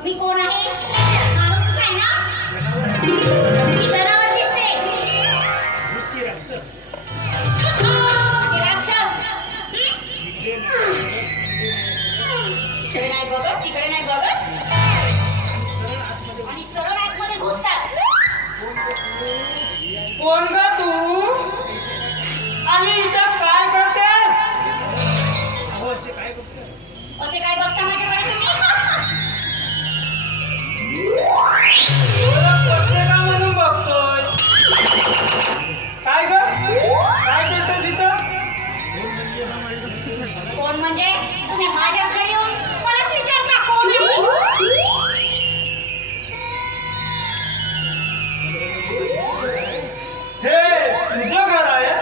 मग मी कोण आहे? माणूसच आहे ना? मी जनावर दिसते. राक्षस. इकडे नाही बघत, तिकडे नाही बघत आणि सरळ आतमध्ये घुसतात. कोण ग तू आणि इथं काय करतेस? असे काय बघता माझ्याकडे तुम्ही? प्रत्येका म्हणून बघतोय. काय ग काय करतेस इथं? कोण म्हणजे? तुम्ही माझ्याच घरी येऊन मलाच विचारता कोण आहे? हे तुझं घर आहे?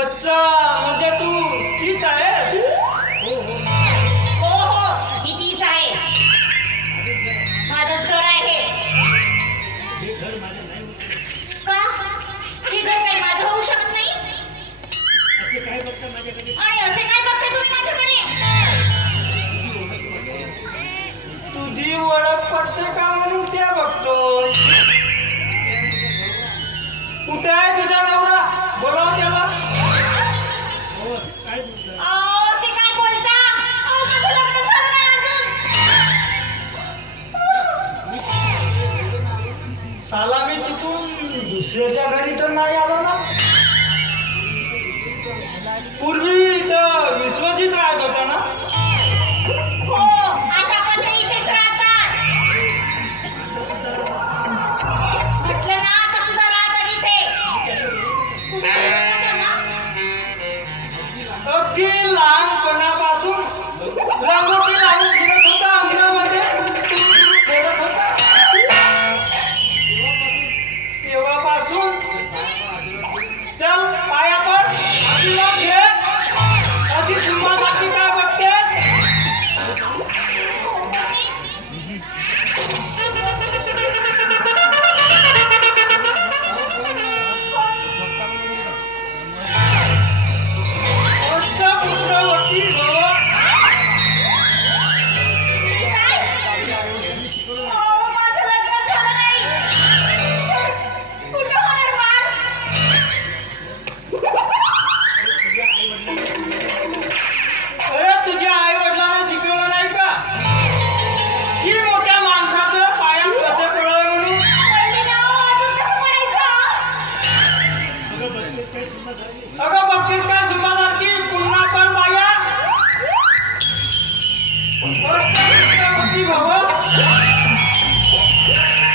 अच्छा, म्हणजे तू तीच आहेस? हो हो, मी तीच आहे. माझंच घर आहे. का? हे घर काही माझं होऊ शकत नाही? आणि असे काय बघताय तुम्ही माझ्याकडे? तुझी ओळख पडते का म्हणून ते बघतोय. कुठे आहे तुझा नवरा? बोलाव त्याला. असे काय बोलता? माझं लग्न झालं नाही अजून. साला मी चुकून दुसऱ्याच्या घरी तर नाही आलो ना? पूर्वी इथं विश्वजित राहत होता ना? हो, आता पण ते इथेच राहतात. म्हटलं ना, आता सुद्धा राहतात इथे. तुम्ही ओळखता त्यांना? अगदी लहानपणापासून रंगोटी लावून फिरत होता अंगणामध्ये. खेळत होता. तेव्हापासून चल पाया पड, आशीर्वाद घे. अशी सुमासाठी काय बघतेस? पुत्रवती भव. माझं लग्न झालं नाही. कुठं होणार बाळ? अरे तुझ्या आई वडिलांना शिकवलं नाही का की मोठ्या माणसाचं पाया कसं पडावं म्हणून? पहिले ना, अजून कसं म्हणायचं? अगं बघतेस काय सुमासारखी पुन्हा पण पाया. पुत्रवती भव.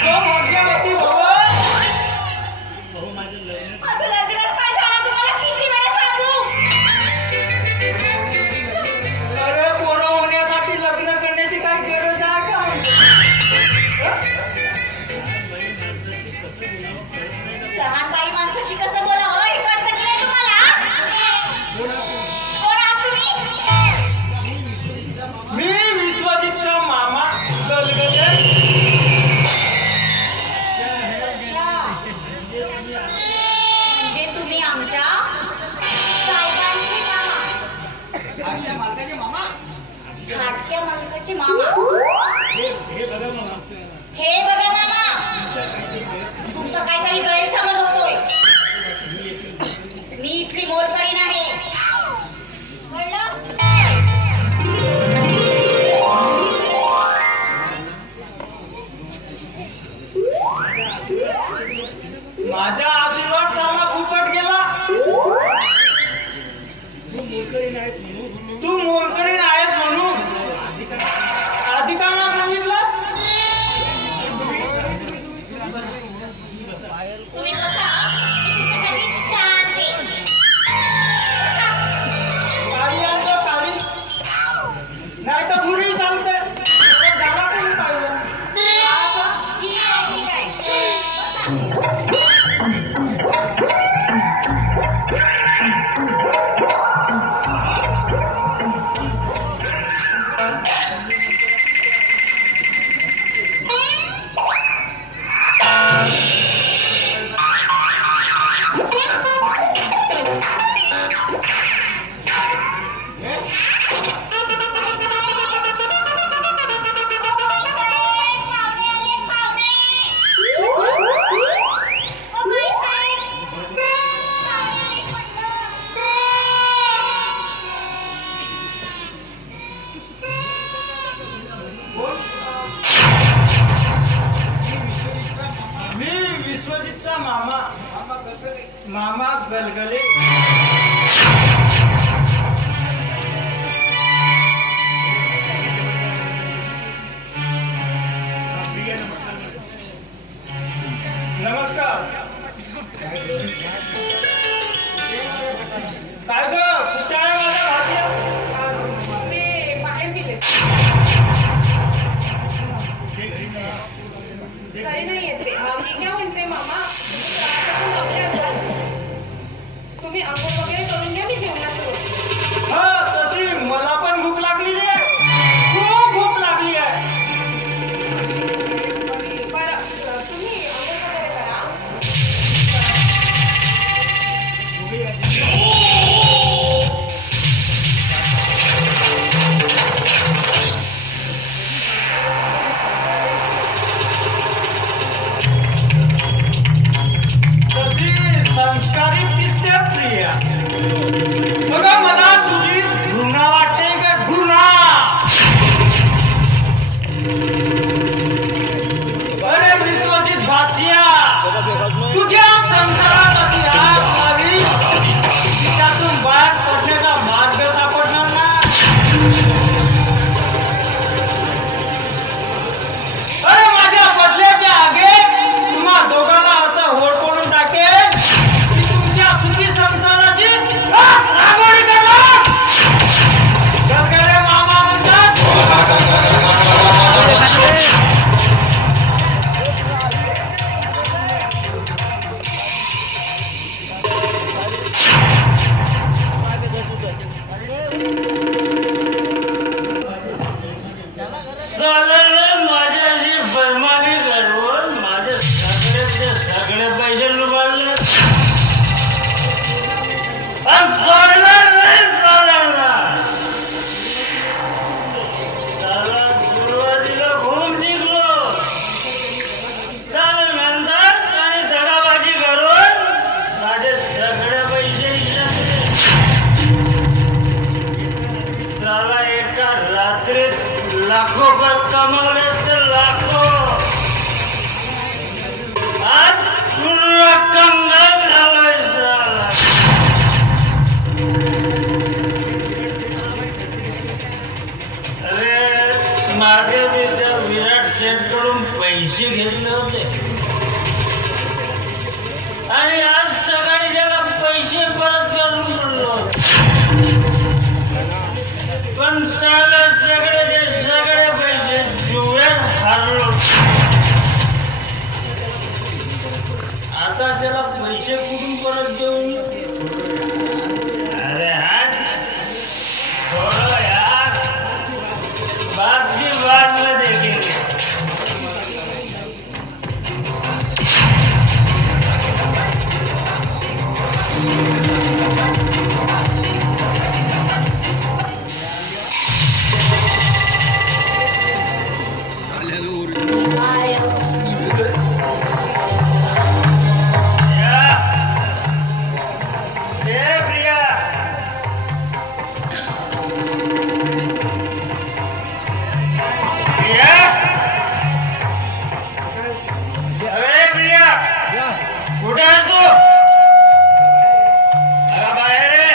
भाग्यवती भव. माझं लग्नच नाही झालं, तुम्हाला किती वेळा सांगू? अरे पोरं होण्यासाठी लग्न करण्याची काय गरज आहे का? लहान बाई माणसाशी कसं बोलावं हे कळतं की नाही तुम्हाला? कोण आहात तुम्ही? मी विश्वजितचा मामा गलगले. म्हणजे तुम्ही आमच्या साहेबांचे मामा. आपल्या मालकाचे मामा. धाकट्या मालकाचे मामा. हे बघा मामा, तुमचा काहीतरी गैरसमज होतोय. मी इथली मोलकरीण आहे. कळलं? माझा आशीर्वाद साला फुकट गेला. तू मोलकरीण आहेस म्हणून अधिकाऱ्यांना सांगितलं? तुम्ही बसा, मी तुमच्यासाठी चहा आणते. बसा. काळी आणतो काळी, नाही तर बुरी चालते. झाला पण पाहिजे. ठीक आहे, ठीक आहे. मामा गलगले. नमस्कार. काय ग कुठे आहे माझा भाच्या? ते बाहेर गेले घरी नाही येते. मी काय म्हणते मामा, आपण जमले असाल, तुम्ही अंघोळ वगैरे करून घ्या, मी जेवणाचं होते. हा तशी मला पण भूक लागलेली आहे, खूप भूक लागली आहे. बरं, तुम्ही अंघोळ वगैरे करा. तशी संस्कारित दिसते प्रिया. बघा मला तुझी घृणा वाटते का घृणा? अरे विश्वजित भाषिया, तुझ्या संसारात अशी आग लावी की त्यातून बाहेर पडण्याचा मार्ग सापडणार ना. अरे माझ्या बदल्याच्या आगे तुम्हा दोघांना असं होड करून टाकेल की तुमच्या सुखी संसाराची रांगोळी करणार. गलगले मामा म्हणतात. साधारण माझ्याशी बदमाशी करून माझे सगळे पैसे लुबाडले आणि सोडणार नाही सोडणार. साला सुरुवातीला खूप जिंकलो, त्यानंतर त्याने दगाबाजी करून माझे सगळे पैसे हिसकावले. साला एका रात्रीत लाखो कमावले तर लाखो. आज पूर्ण कंगाल झालोय साला. अरे मागे मी त्या विराट शेठकडून पैसे घेतले होते आणि आज सकाळी त्याला पैसे परत करून बोललो, पण साला सगळे पैसे जुव्यात हारलो. आता त्याला पैसे कुठून परत देऊन? अरे हट, छोड़ो यार, बात की बाद में देखेंगे. कुठे आहेस तू? अगं बाहेर ये.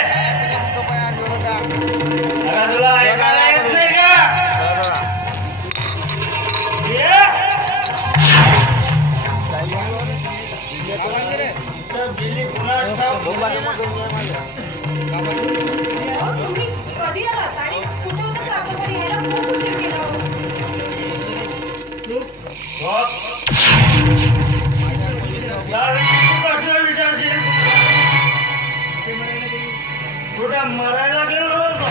अगं तुला ऐकायला येत नाही का? ये. तर बिल्ली कुणास ठाऊक. तुम्ही कधी आलात आणि कुठे होता रात्रभर? यायला खूप उशीर केला होता. विचारशील कुठं मरायला गेलो होतो?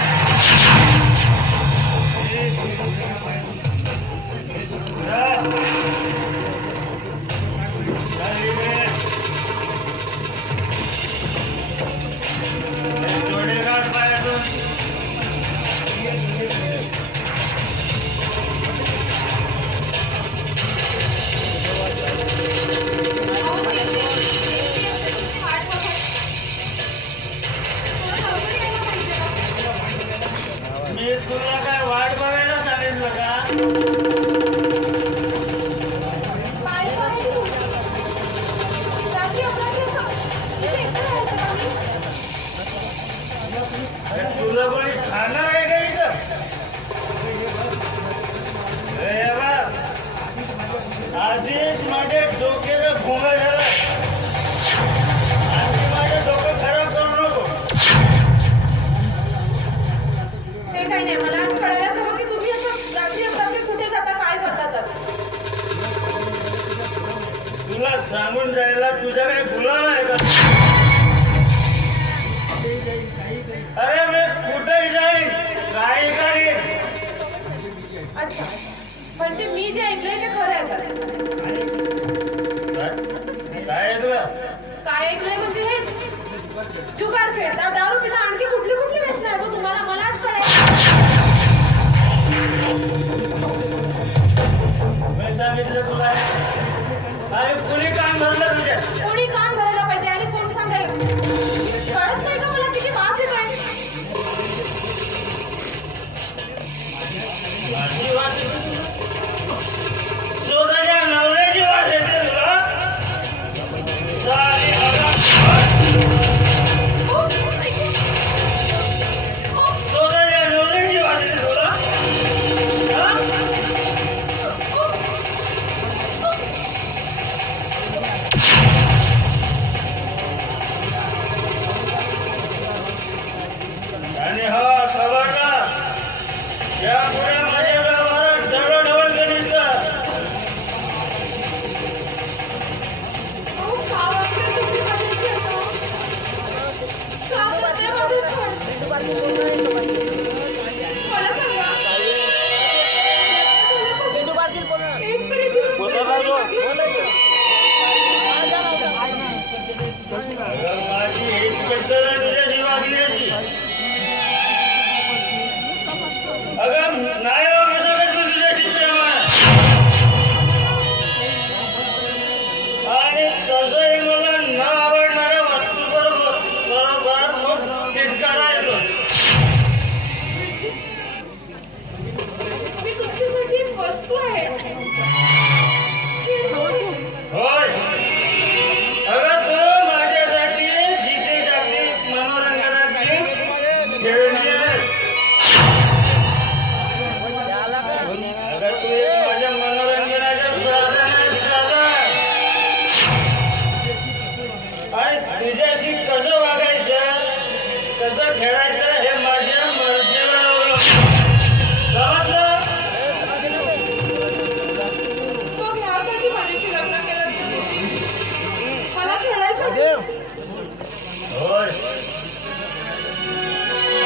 जोडे गाठ पायातून. मी तुला काय वाट बघायला सांगितलं का? रात्री अपरात्री असं सांगून जायला तुझा काही गुलाम आहे का? अरे मी कुठेही जाईन, काही करीन. अच्छा, म्हणजे मी जे ऐकलंय ते खरं आहे तर. काय ऐकलं? काय ऐकलंय म्हणजे हेच, जुगार खेळता, दारू पिता, आणखी कुठली कुठली व्यसन आहे तो तुम्हाला मलाच कळेल. मी सांगितलं तुला आणि कुणी कान भरलं तुझ्या? कोणी कान भरायला पाहिजे आणि कोण सांगायला कळत नाही का मला किती वास येतोय? माझी वाट स्वतःच्या नवऱ्याची वाट येते तुला? सारी स्वतःच्या नवऱ्याची वाट येते तुला? हा? आणि हा खबरदार, यापुढे माझ्या व्यवहारात दगडवळ करीत जा. अहो, का वागताय तुम्ही माझ्याशी असं? का करताय माझं छळ? मला सांगा. एक तरी दिवस अगं माझी हीच पद्धत आहे तुझ्याशी वागण्याची. अगं नाही वागू शकत मी तुझ्याशी प्रेम आहे. आणि तसंही मला न आवडणाऱ्या वस्तूबरोबर खूप तिटकारा येतो. मी तुमच्यासाठी एक वस्तू आहे. होय, अगं तू माझ्यासाठी जिथे जागतिक मनोरंजनाची खेळली आहे. अगं तू एक माझ्या मनोरंजनाचं साधन आहे, साधन. आणि तुझ्याशी कसं वागायचं, कसं खेळायचं हे माझ्या मर्जीवर अवलंबून. समजलं? मग ह्यासाठी माझ्याशी लग्न केलं का तुम्ही? मला छळायसाठी? होय.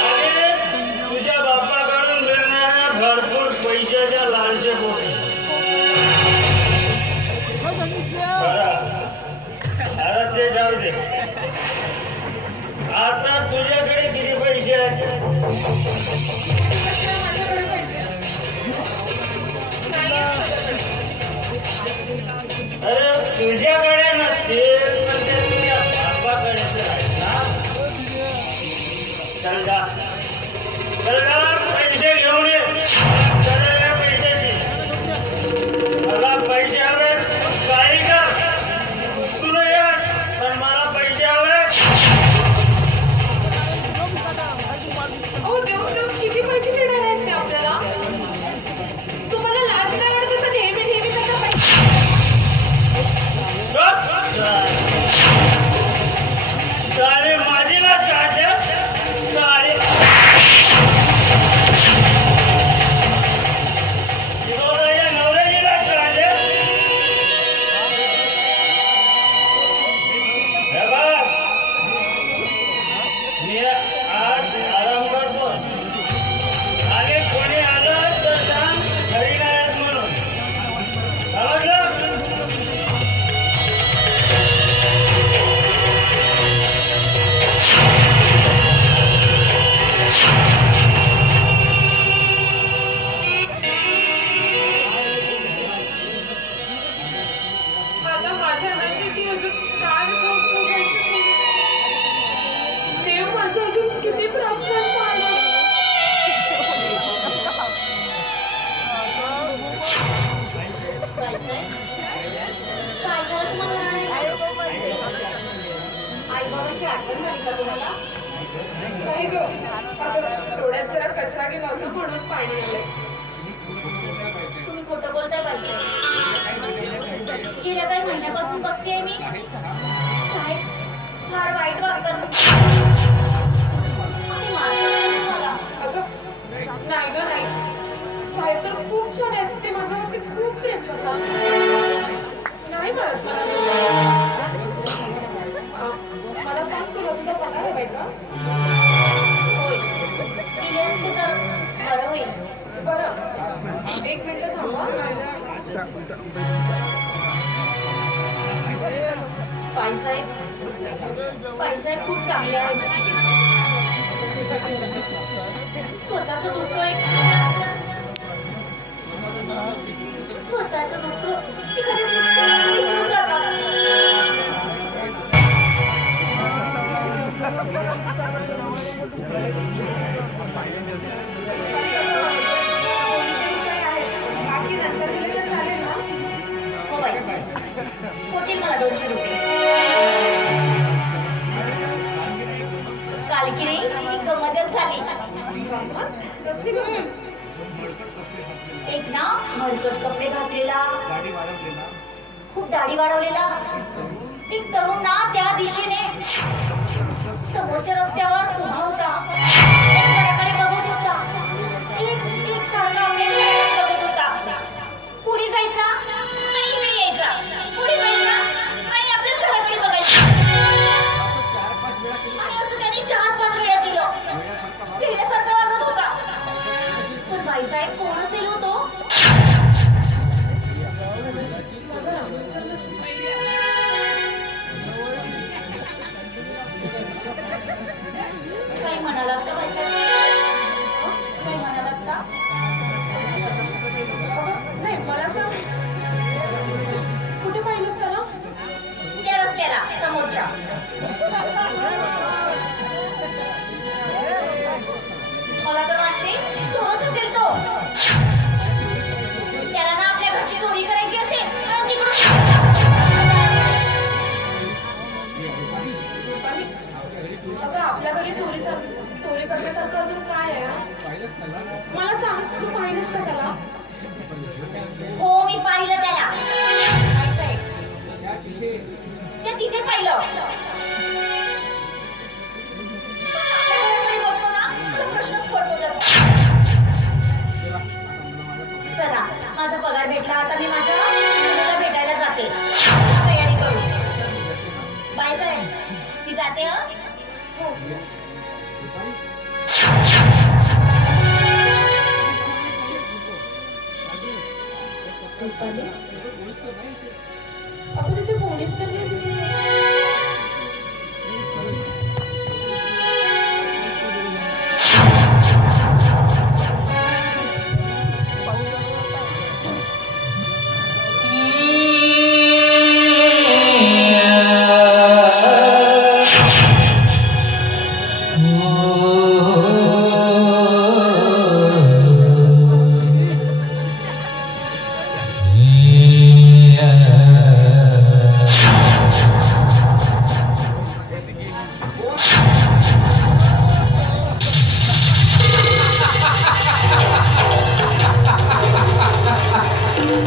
आणि तुझ्या बापाकडून मिळणाऱ्या भरपूर पैशाच्या लालसेपोटी. बरं, आता ते जाऊ दे. आता तुझ्याकडे किती पैसे आहेत? सध्या माझ्याकडे पैसे नाही आहेत माझ्याकडे. अरे तुझ्याकडे नसतील पण ते तुझ्या बापाकडे तर आहेत ना. चल जा, चल जा, पैसे घेऊन ये. सगळ्या पैशाची मला पैसे हवे, काही कर. तुला या पण मला पैसे हवे. अहो, देऊन देऊन किती पैसे देणार आहेत ते आपल्याला? तुम्हाला लाज नाही वाटत असं नेहमी नेहमी त्यांना पैसे? सारी माझी लाच काढते, सारी स्वतःच्या नवऱ्याची लाच काढते. हे बघ, मी आज आराम करतो आणि कोणी आलं तर सांग घरी नाही आहेत म्हणून. समजलं? आता माझ्या नशिबी अजून काय भोग भोगायची? देव माझं अजून किती प्रार्थना पाहणार? काय झालं तुम्हाला? आई बाबांची आठवण झाली का तुम्हाला? नाही ग, अगं, डोळ्यात जरा कचरा गेला होता म्हणून पाणी आलंय. तुम्ही खोटं बोलताय पाहिजे. गेल्या काही महिन्यापासून बघतेय मी. साहेब फार वाईट वागतात. आणि मारतात मला. अगं, नाही ग नाही. साहेब तर खूप छान आहेत. ते माझ्यावरती खूप प्रेम करतात. नाही नाही म्हणत मला. मला सांग तुला तुझा पगार हवाय का? होय दिले असते तर बरं होईल. बरं, एक मिनिट थांबा. बाईसाहेब खूप चांगले आहेत. स्वतःचं दुःख स्वतःचं दुःख ते कधीच विसरून जातात. बाकी नंतर दिले तर चालेल ना? हो बाईसाहेब होतील मला 200 रुपये. काल की नाही एक गंमतच झाली. गंमत? कसली गंमत? एक ना हलकट कपडे घातलेला खूप दाढी वाढवलेला एक तरुण ना त्या दिशेने समोरच्या रस्त्यावर उभा होता. एक घराकडे बघत होता. एक सारखा आपल्याकडे बघत होता. पुढे जायचा आणि इकडे यायचा. पुढे जायचा आणि आपल्याच घराकडे बघायचा. आणि असं त्यांनी 4-5 वेळा केलं. वेड्यासारखा वागत होता. पण बाईसाहेब कोण असेल होतो? माझा रामन तर नसेल. काही म्हणालात का बाईसाहेब? काही म्हणालात का? नाही, मला सांग, कुठे पाहिलंस त्याला? त्या रस्त्याला समोरच्या. मला तर वाटते चोरच असेल तो. त्याला ना आपल्या घरची चोरी करायची असेल तर तिकडून अगं, आपल्या घरी चोरी करण्यासारखं अजून काय आहे? मला सांग, तू पाहिलंस का त्याला? हो मी पाहिलं त्याला. बाईसाहेब त्या तिथे पाहिलं. आपल्या घराकडे बघतो ना मला प्रश्नच पडतो त्याचा. चला माझा पगार भेटला आता मी माझ्या मुलीला भेटायला जाते. तयारी करू. बाईसाहेब ती जाते. हो. रुपाली? अगं, तिथे पोलीस तर नाही दिसत.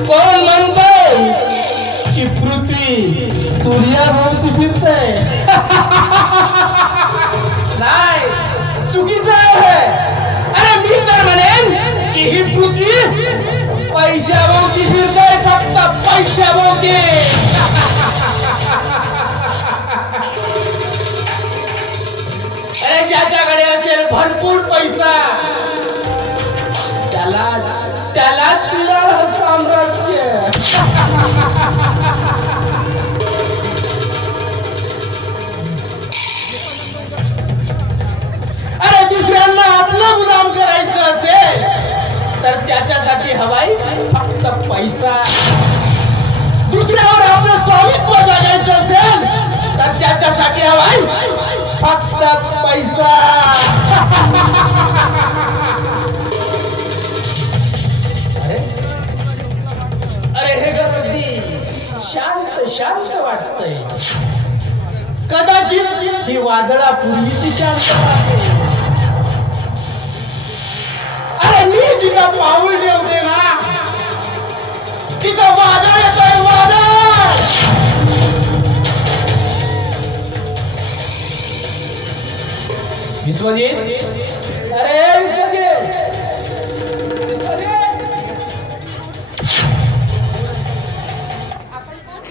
कोण म्हणतोय की पृथ्वी सूर्याभोवती फिरते? नाही, चुकीचं आहे. अरे मी तर म्हणेन की ही पृथ्वी पैशाभोवती फिरते, फक्त पैशाभोवती. अरे ज्याच्याकडे असेल भरपूर पैसा त्यालाच मिळालं साम्राज्य. अरे दुसऱ्यांना आपलं गुलाम करायचं असेल तर त्याच्यासाठी हवाय फक्त पैसा. दुसऱ्यावर आपलं स्वामित्व जगायचं असेल तर त्याच्यासाठी हवाय फक्त पैसा. अरे हे गर्दी शांत वाटतंय. कदाचित ही वादळापूर्वीची शांतता असेल. अरे मी जिथं पाऊल ठेवते ना तिथं वादळ येतोय, वादळ. विश्वजित, अरे विश्वजित, आपण कोण?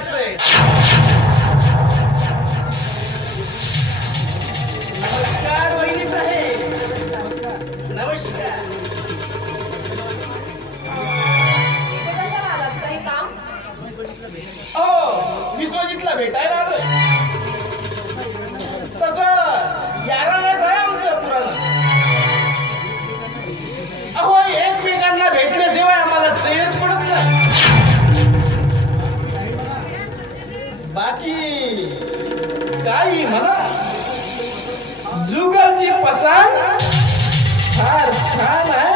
राजसेठ. नमस्कार वहिनी साहेब. नमस्कार. इथे कशाला आलात? काही काम? हो, विश्वजितला भेटायला आलोय. तसं यारालाच आहे आमचं पुराण. अहो, एकमेकांना भेटल्याशिवाय आम्हाला चैनच पडत नाही. बाकी काही म्हणा, जुगलची पसंत फार छान आहे.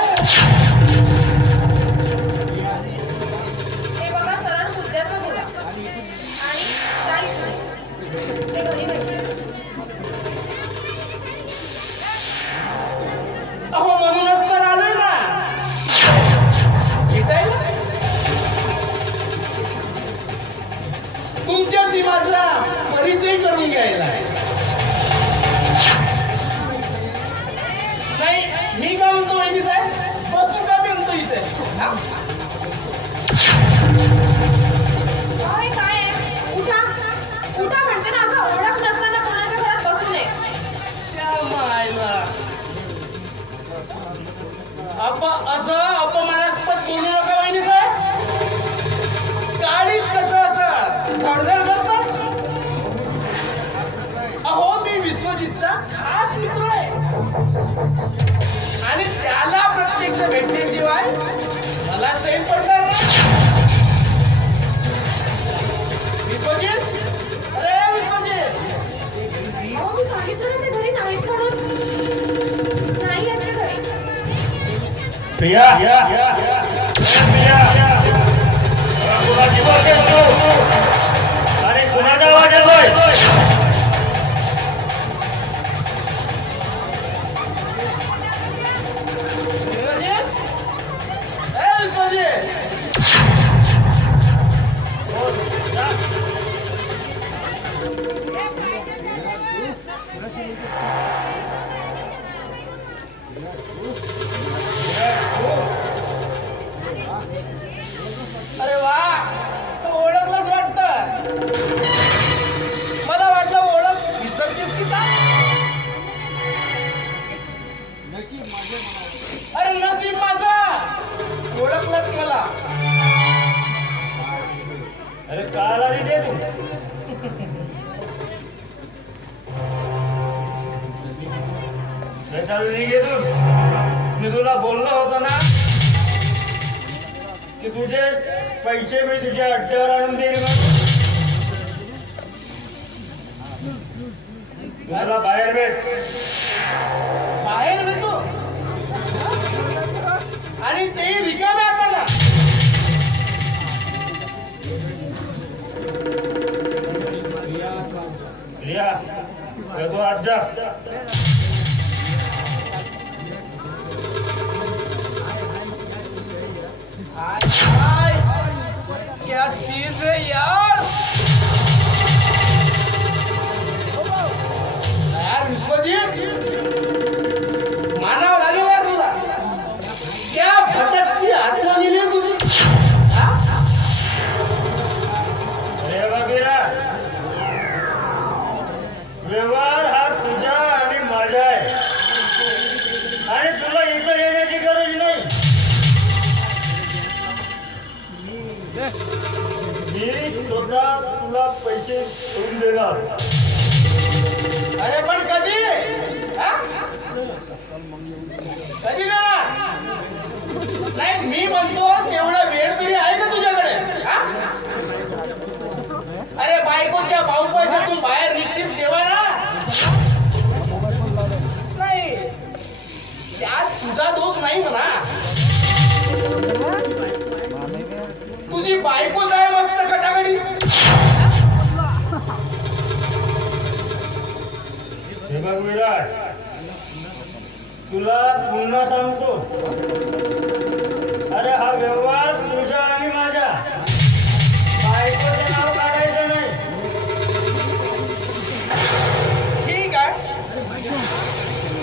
हे बघा, सरळ मुद्द्याचं बोला आणि चाल ते घरी भेटले. अहो, म्हणूनच तर आलोय ना भेटायला. तुमच्याशी माझा परिचय करून घ्यायला. नाही, मी काय म्हणतो वहिनी साहेब, बसू का म्हणतो इथे? हा? अहो, हे काय आहे? उठा उठा म्हणते ना. असं ओळख नसताना कोणाच्या घरात बसू नये. श्यामायला. असं अपमानास्पद बोलू नका वहिनी साहेब. काळीच कसं असं धडधड करत. अहो, मी विश्वजितचा खास मित्र आहे आणि त्याला प्रत्यक्ष भेटण्याशिवाय मला चैन पडणार नाही. विश्वजित, अरे विश्वजित. अहो, मी सांगितलं ना ते घरी नाहीत म्हणून. नाही आहेत ते घरी. प्रिया कुणाची बात करतो आणि कुणाचा आवाज येतोय? विश्वजित, ए विश्वजित. अरे वा, तू ओळखलंच वाटतं. मला वाटलं ओळख विसरतीस की काय. अरे नसीब माझा, ओळखलंच मला. अरे काल आली दे तू. काय चालू नाही तू? मी तुला बोललो होतो ना की तुझे पैसे मी तुझ्या अड्ड्यावर आणून देईल मग. तुला बाहेर भेट. बाहेर भेटू आणि तेही रिकाम्या हाताला. प्रिया तू आज जा. हाय, क्या चीज है यार. यार विश्वजित, मानावं लागेल यार तुला. क्या भटकती आत्मा मिली है तुझी. हा? अरे बघा, व्यवहार हा तुझा आणि माझा आहे आणि तुला इथं येण्याची गरज नाही. मी स्वतः तुला पैसे करून देणार. अरे पण कधी. हा? कधी देणार. नाही, मी म्हणतो तेवढा वेळ तरी आहे का तुझ्याकडे. हा? अरे बायकोच्या भाऊ पैशातून बाहेर निश्चित देवा ना. नाही, त्यात तुझा दोष नाही म्हणा. तुझी बायकोच आहे मस्त कटाकटी. हे बघ विराट, तुला पुन्हा सांगतो, अरे हा व्यवहार तुझा आणि माझा. बायकोचं नाव काढायचं नाही. ठीक आहे.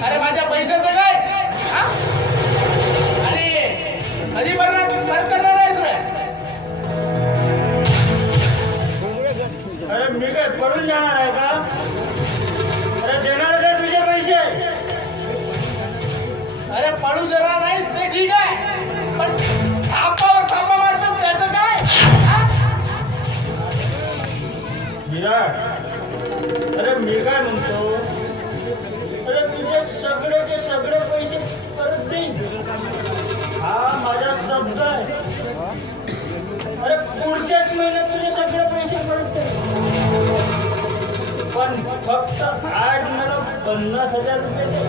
अरे माझ्या पैशाचं काय. हा? आणि कधी परत करणार आहेस रे. अरे पुढच्याच महिन्यात तुझे सगळे पैसे परत कर. पण फक्त आज मला 50,000 रुपये दे.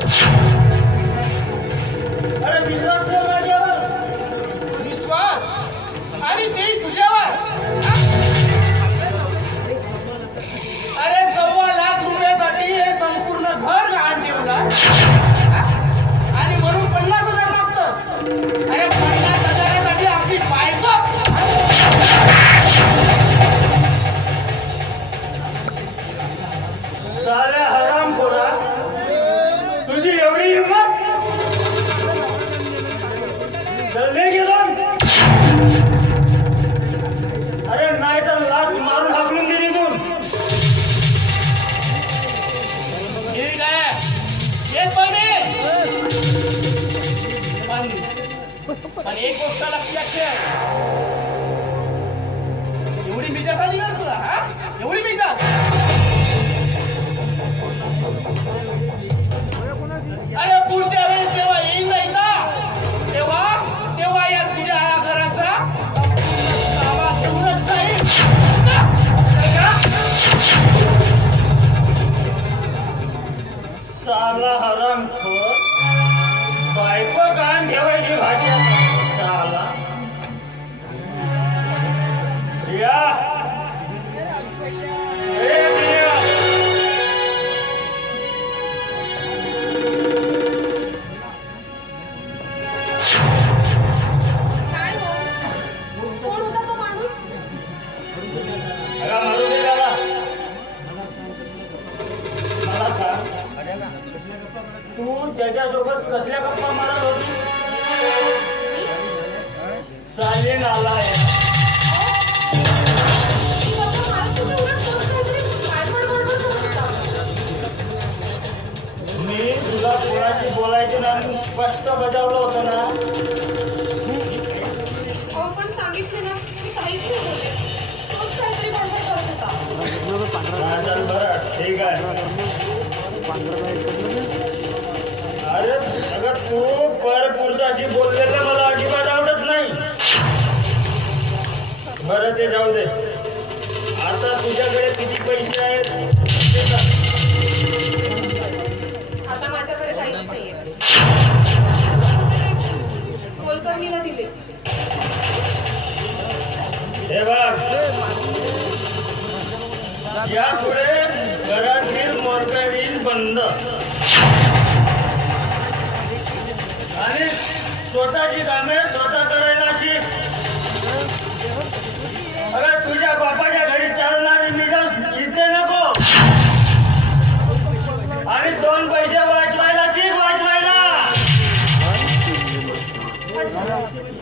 अरे विश्वास ठेव माझ्यावर. विश्वास आणि ते तुझ्यावर. अरे 1.25 लाख रुपयासाठी हे संपूर्ण घर गहाण ठेवलं आणि वरून 50,000 मागतोस. अरे 50,000साठी आपली बायको. साल्या हरामखोरा, तुझी एवढी हिंमत. चल ले गेलो. अरे नाही तर लाथ मारून हाकलून दिली तू. ठीक आहे, येत पण एक गोष्ट लक्षात ठेव. एवढी मिजास आली का तुला? हा, एवढी मिजास. अरे पुढच्या वेळेस जेव्हा येईल नाही का तेव्हा या तुझ्या घराचा संपूर्ण ताबा घेऊनच जाईल. साला हरामखोर, बायको गहाण ठेवायची भाषा. साला प्रिया, ए प्रिया. काय हो? कोण होता तो माणूस? अगं मारू दे त्याला. मला सांग, तू त्याच्यासोबत कसल्या गप्पा मारत होती? सालीन आलाय. मी गप्पा मारत होते, उलट तो काहीतरी वायफळ बडबड करत होता. मी तुला कोणाशी बोलायचे नाही स्पष्ट बजावलं होतं ना. अहो, पण सांगितले ना, मी काहीच नाही बोलले. तोच काहीतरी बडबड करत होता. चल बरं, ठीक आहे. अरे अगं तू परपुरुषाशी बोललेलं मला अजिबात आवडत नाही. बरं ते जाऊ दे. आता तुझ्याकडे किती पैसे आहेत ते सांग. आता माझ्याकडे काहीच नाहीये. मोलकर्णीला दिले. हे बघ, यापुढे घरातील मोलकरी बंद आणि स्वतःची कामे स्वतः करायला शिक. अगं तुझ्या बापाच्या घरी चालणारी मिजाज इथे नको. आणि 2 पैसे वाचवायला शिक, वाचवायला. अच्छा,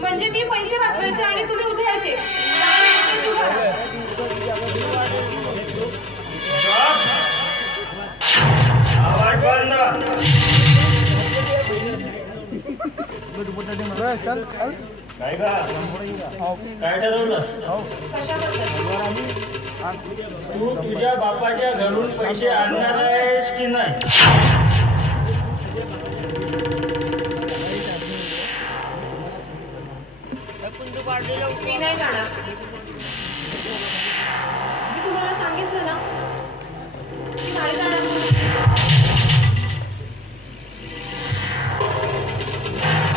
म्हणजे मी पैसे वाचवायचे आणि तुम्ही उधळायचे. काय नाही ते जुगाड. आवाज बंद. काय का काय ठरवलं? कशाबद्दल? तू तुझ्या बापाच्या घरून पैसे आणणार आहेस की नाही? मी नाही जाणार. मी तुम्हाला सांगितलं ना की नाही जाणार.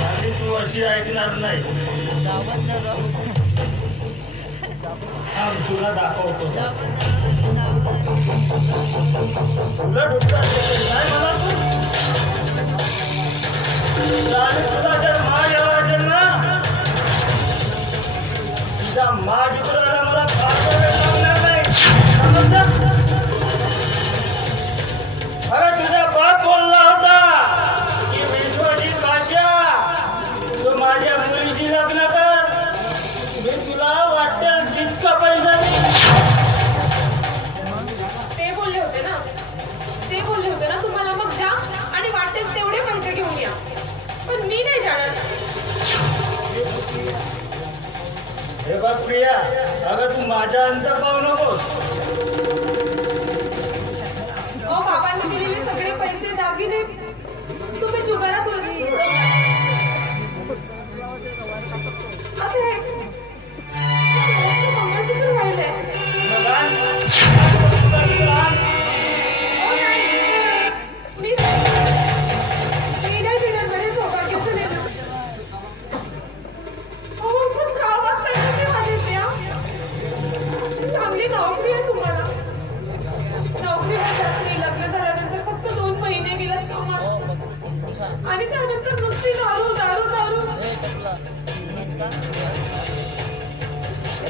आधी तू अशी ऐकणार नाही. थांब, तुला दाखवतो. तुला डुक्कर काय मला तुला जर मार यावा असेल ना, तुझ्या मा जित्राला मला फार वेळ लागणार नाही. समजलं? अरे तुझा बाप बोलला होता की विश्वजित भाषा तू माझ्या मुलीशी लग्न कर, मी तुला वाटेल तितका पैसा देईन. ते बोलले होते ना, ते बोलले होते ना तुम्हाला मग जा आणि वाटेल तेवढे पैसे घेऊन या. पण मी नाही जाणार. हे बघ प्रिया, अगं तू माझ्या अंत पाहू नकोस. अहो, बाबांनी दिलेले सगळे पैसे दागिने तुम्ही जुगारात आता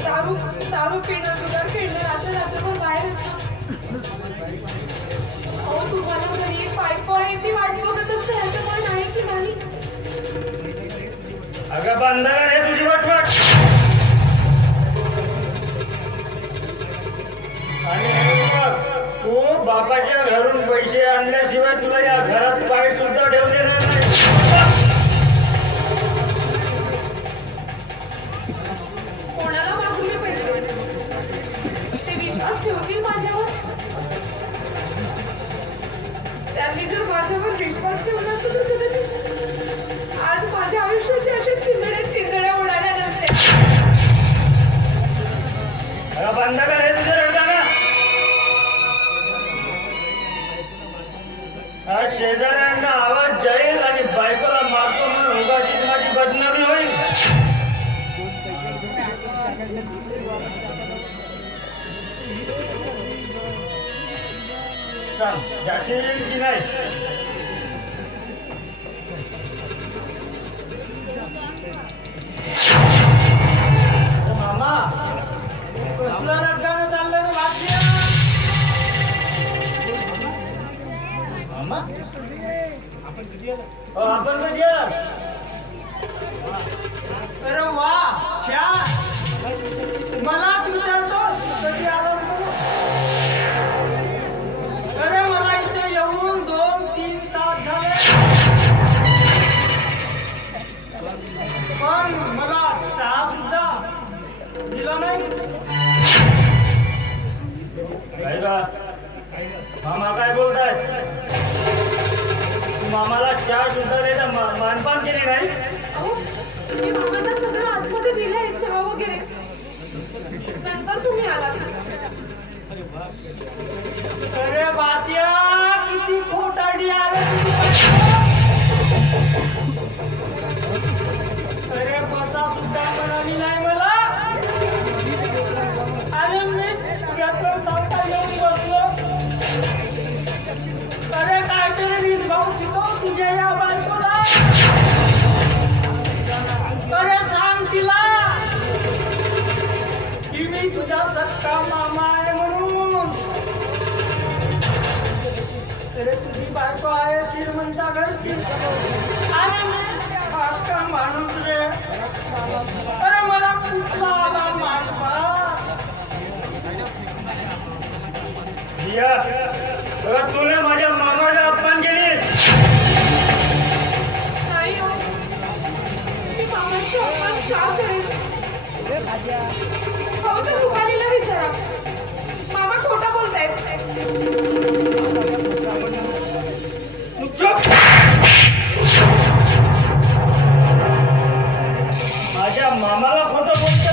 दारू दारू पिणं जुगार खेळणं रात्रभर बाहेर असतं. अहो तुम्हाला घरी एक बायको आहे ती वाट बघत असते ह्याचं पण आहे की नाही? अगं बंधन हे तुझी वटवट. आणि हे बघ, तू बापाच्या घरून पैसे आणल्याशिवाय तुला या घरात पाय सुद्धा ठेवू देणार नाही. कोणाला मागू मी पैसे? ते विश्वास ठेवतील माझ्यावर? त्यांनी जर माझ्यावर विश्वास ठेवला असता तर कदाचित आज माझ्या आयुष्याच्या अशा चिंधड्या उडाल्या नसत्या. अगं बंधन हे तुझं रडताना. आज शेजाऱ्यांना आवाज जाईल आणि बायकोला मारतो म्हणून उगाचीच माझी बदनामी होईल. सांग, जाशील की नाही? मामा, कसलं रडगाणं चाललंय रे भाग्य? मामा, आपण कधी आलात? अरे वा, छान. मलाच विचारतोस कधी आलास म्हणून? अरे मला इथे येऊन 2-3 तास झाले, पण मला चहा सुद्धा दिला नाही. काय का मामा, काय बोलताय? मामाला चहा सुद्धा देता मानपान केली नाही? अहो मी मामांना सगळं आतमध्ये दिलंय चहा वगैरे. नंतर तुम्ही आलात. अरे बासिया, किती खोटाडी आले. अरे बसा सुद्धा म्हणाली नाही मला. अरे मीच व्यसन सारखा येऊन बसलो. अरे काहीतरी रीतभाव शिकव तुझ्या या बायकोला. अरे सांग तिला की मी तुझा सक्का मामा आहे म्हणून. अरे तुझी बायको आहे श्रीमंता घरची आणि मी हक्का माणूस रे. अरे मला कुठला आला मानपा. तुने माझ्या मामाला अपमान केली. नाही हो, मी मामांचा अपमान का करेन? हो तर रुपालीला विचारा. मामा खोटं बोलतायत. चुप. माझ्या मामाला खोटं बोलतो.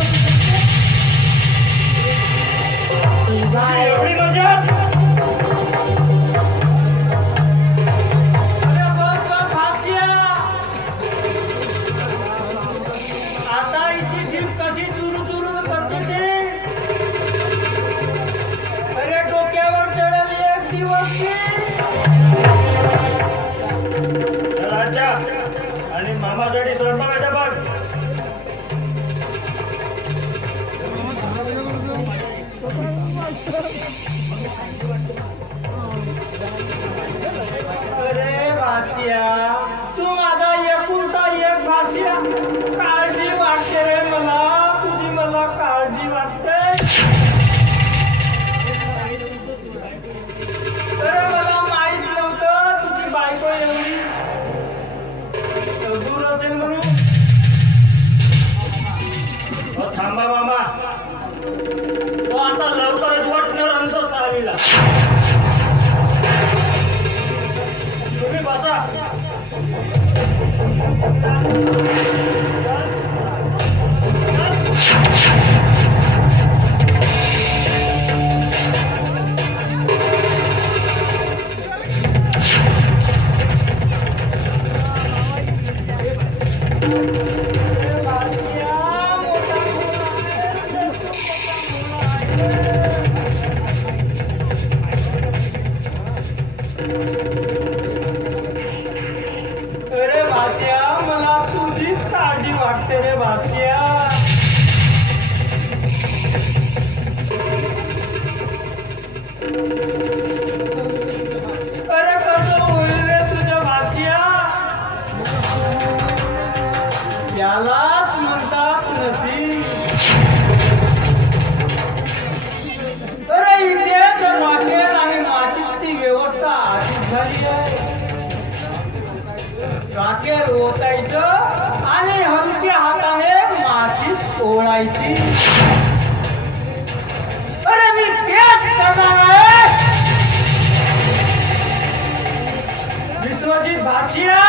एवढी मजा. अरे बस बस फासिया. आता इथे जीभ कशी चुरू चुरू करते ते. अरे डोक्यावर चढली एक दिवस ती. राजा आणि मामासाठी स्वयंपाकाच्या भाग. अरे भासिया, तू माझा एकुलता एक भासिया. काळजी वाटते रे मला तुझी. मला काळजी वाटते. अरे मला माहित नव्हतं तुझी बायको एवढी दूर असेल म्हणून. थांबा मामा, तो आता लवकरच वाटणार अंत 6वीला. तुम्ही बसा. अरे भाषा, मला तुझीच काळजी वाटते. करायची. अरे मी तेच करणार आहे. विश्वजित भासिया